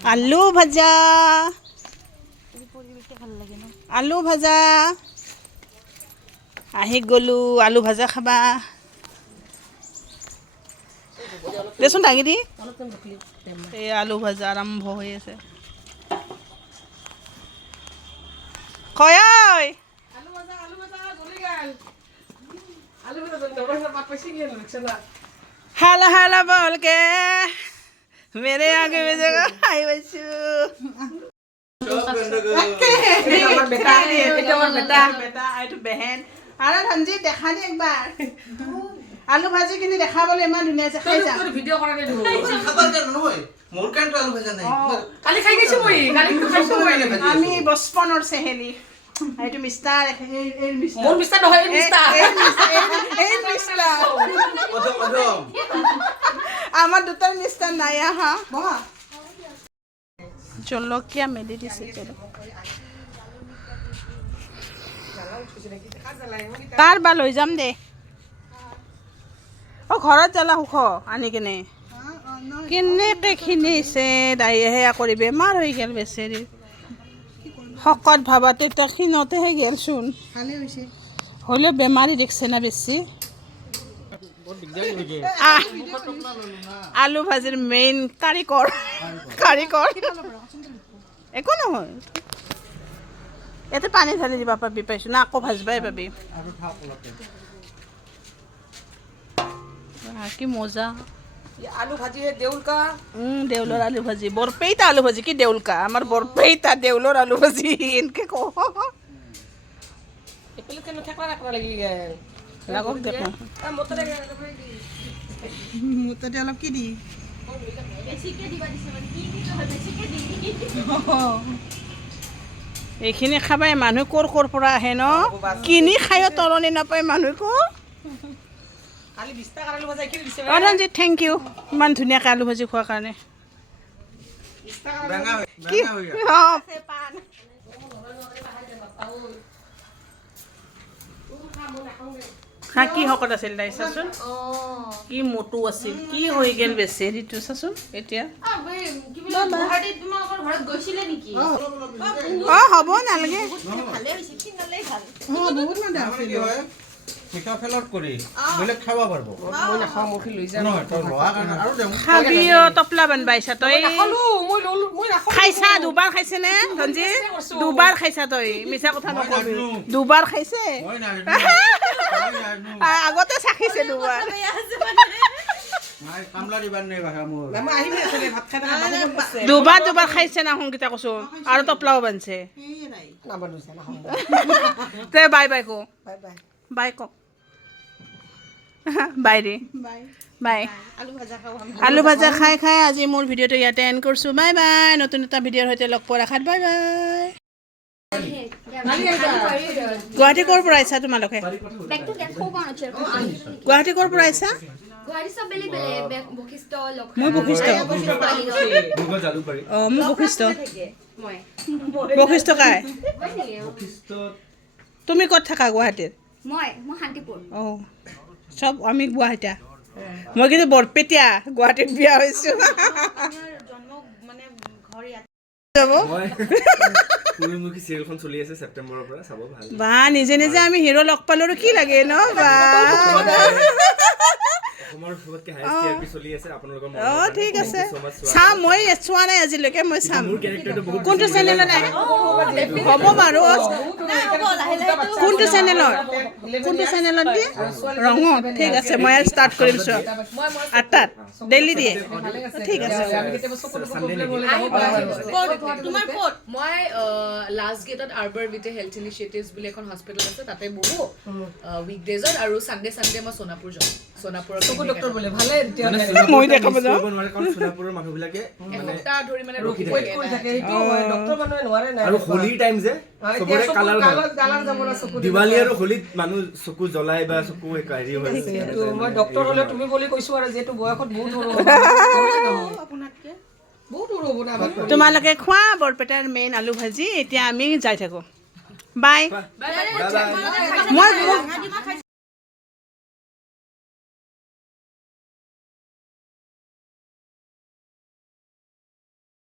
আলু ভাজা আলু ভাজা আহি গ'লো আলু ভাজা খাবা দেচোন দাঙি দি এই আলু ভাজা আৰম্ভ হৈ আছে কয় ঐ হালা হালা বল কে मेरे आगे में जगह आई बच्चू बेटा आई तो बहन अरे धनजी देखा दी एक बार आलू भाजी किनी देखा बोले इमान धुनिया से खाई जा ভিডিও কৰা দে খাবার কেন নয় মোর কান আলু ভাজা নাই কালি খাই গেছি মই কালি খাইছো মই আমি বচপনৰ সেহেলি এইটো মিষ্টাৰ এই মিষ্টাৰ মোৰ মিষ্টাৰ নহয় এই মিষ্টাৰ অদম আমাৰ দুটাৰ মিষ্টাৰ নাই আহা বহা জলকীয়া মেলি দিছে তাৰ বা লৈ যাম দে অ ঘৰত জ্বালা সুখ আনি কিনে কেনেকৈ খিনিছে দায়ে সেয়া কৰি বেমাৰ হৈ গ'ল বেচেৰি শকত ভাবাতে তাক খিনতেহে গেলচোন ভালে হৈছে হ'লেও বেমাৰী দেখছে না বেছি আলু ভাজিৰ মেইন কাৰিকৰ একো নহয় ইয়াতে পানী ঢালি দিবা পাবি পাইছো না আকৌ ভাজবাই পাবি কি মজা आलू भाजी है देउल का देउलर आलू भाजी बरपेटा आलू भाजी की देउल का हमार बरपेटा देउलर आलू भाजी इनके को एपले के ठेकला रखवा लगी है लागो देखो मोतरे अलग की दी বেছি কে দিবা দিছে মানে কি কি হয় বেছি কে দি এইখিনি খাবাই মানুহ কৰ পৰা আহে ন কিনি খায়ো তৰণি নাপায় মানুহকো খালি 20 টাকা আলু ভাজি কি দিছে অৰঞ্জি থ্যাংক ইউ ইমান ধুনীয়াকৈ আলু ভাজি খোৱাৰ কাৰণে কি শকত আছিল তাই চাচোন কি মোটু আছিল কি হৈ গেল বেচেৰিটো চাচোন এতিয়া হ'ব নালাগে ঠিকা ফেলত কৰি বলে খাবা পাৰব মই নাখাও মুখি লৈ যা নহয় তোৰ লোৱা কাৰণে আৰু দে খাবিও টপলা বানবাইছা তই খালো মই নাখাও খাইছা দুবাৰ খাইছে নে ধনজি দুবাৰ খাইছা তই মিছা কথা নকবি দুবাৰ খাইছে মই না আগতে চাখিছে দুবাৰ নাই কামলা দিবাৰ নাই বাহা মোৰ মই আহিম আছে ভাত খাই না দুবাৰ খাইছে না সংগীতা কৈছো আৰু টপলাও বানছে না বানুছা না তে বাই বাই কো বাই বাই বাই কো বাই ৰে বাই আলু ভাজা খাই খাই আজি মোৰ ভিডিঅ'টো ইয়াতে এণ্ড কৰিছোঁ বাই বাই নতুন এটা ভিডিঅ'ৰ সৈতে লগ পোৱাৰ আশাত বাই বাই গুৱাহাটী ক'ৰ পৰা আহিছা তোমালোকে বেগটো দেখো পাওঁছে গুৱাহাটী ক'ৰ পৰা আহিছা গুৱাহাটী সব বেলে বেলে বখিষ্ট লক মই বখিষ্ট দুগল জালুকবাৰী অঁ মই বখিষ্ট মই বখিষ্ট কাই বখিষ্ট তুমি ক'ত থাকা গুৱাহাটীত মই শান্তিপুৰ অঁ চব আমি গুৱাহাটীয়া মই কিন্তু বৰপেটীয়া গুৱাহাটীত বিয়া হৈছোঁ জন্ম মানে ঘৰ ইয়াত যাব পুৰিমুখী চিৰিয়েলখন চলি আছে ছেপ্টেম্বৰৰ পৰা চাব ভাল বা নিজে নিজে আমি হিৰো লগ পালোঁ আৰু কি লাগে ন বা অসমৰ সবতকৈ হাইয়েষ্ট টিআৰপি চলি আছে আপোনালোকৰ অঁ ঠিক আছে চাম মই চোৱা নাই আজিলৈকে মই চাম মোৰ কেৰেক্টাৰটো বহুত কোনটো চেনেলত আহে হ'ব বাৰু কোনটো চেনেলত দিয়ে ৰঙত ঠিক আছে মই ষ্টাৰ্ট কৰিম চোৱা 8টাত ডেইলি দিয়ে ঠিক আছে তোমাৰ ক'ত মই লাষ্ট গেটত আৰ্বাৰ উইথ হেল্থ ইনিচিয়েটিভছ বুলি এখন হস্পিটেল আছে তাতে বহো উইকডেজত আৰু সানডে মই সোনাপুৰ যাওঁ সোনাপুৰত ডক্টৰ বলে ভালে মই দেখাব যাওঁ কাৰণ সোনাপুৰৰ মানুহবিলাকে এসপ্তাহ ধৰি মানে ৰখি ৱেট কৰি থাকে এইটো ডক্টৰ মানুহে নোৱাৰে নাই আৰু হোলী টাইম যে চবৰে কালাৰ কালাৰ যাব না চকু দিৱালী আৰু হোলীত মানুহ চকু জ্বলাই বা চকু হেৰি হয় এইটো মই ডক্টৰ হলে তুমি বুলি কৈছো আৰু যেটো বয়সত বহুত সৰু আপোনাতকে বহুত সৰু হ'ব না তোমালোকে খোৱা বৰপেটাৰ মেইন আলু ভাজি এতিয়া আমি যাই থাকোঁ বাই বাই বাই মই